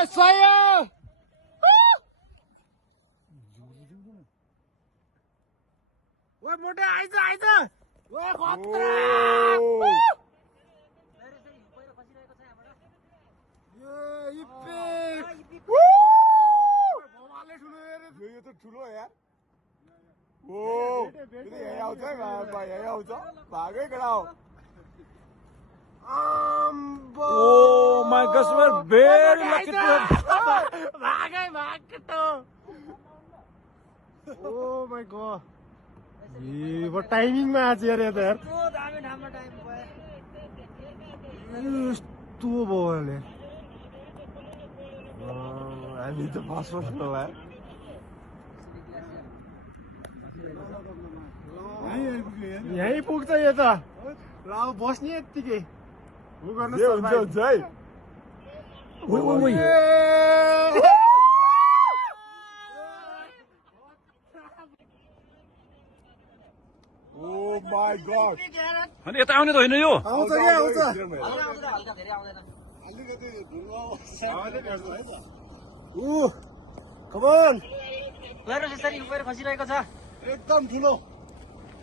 Saya! Wah, moda aja. Wah, khatra! यो त ठुलो यार ओ फेरि यही आउँछ है यही आउँछ भागै कडा हो Oh my gosh, we're very lucky to have. भागै भागटो ओ माय गॉड ये वो टाइमिङ मा आज यार यो त यार कस्तो दामी ठाउँमा टाइम भयो यस्तो भयो अहिले हामी त फर्स्ट हो यार यहीँ पुग्छ यो त ल बस्ने यत्तिकै हुन्छ है Oh my god अनि यता आउने त होइन यो आउँछ के आउँछ हल्का धेरै आउँदैन अलिकति ढुङ्गा कम अन हेर्नुहोस् यसरी उपर खसिरहेको छ एकदम ठुलो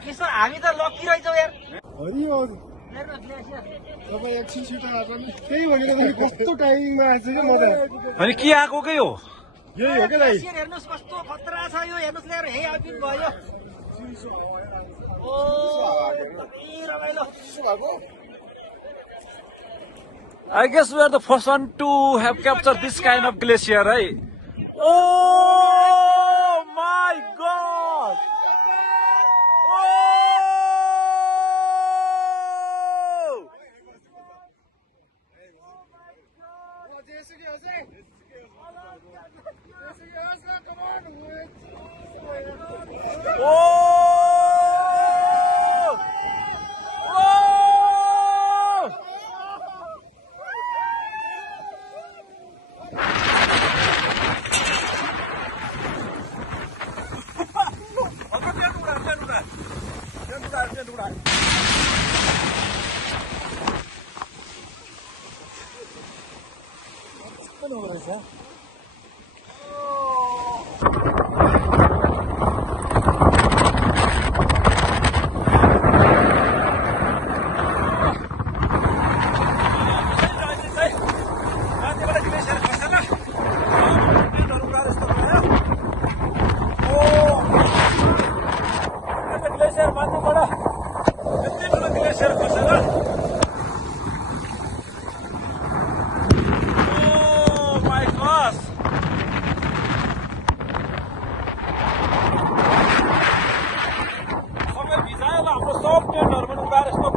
यसो हामी त लकी रहेछौँ यार हरियो हेर्नुहोस् ग्लेसियर तपाईँ एकछिन छिटो आएको नि त्यही भनेको त कस्तो टाइमिङमा आएछ क्या म त अनि के आएको के हो यही हो क्या दाइ ग्लेसियर हेर्नुहोस् कस्तो खतरा छ यो हेर्नुहोस् ल्याएर हे आइपिन भयो ओ एकदमै रमाइलो I guess we are the first one to have captured this kind of glacier, right? Oh my god! Stop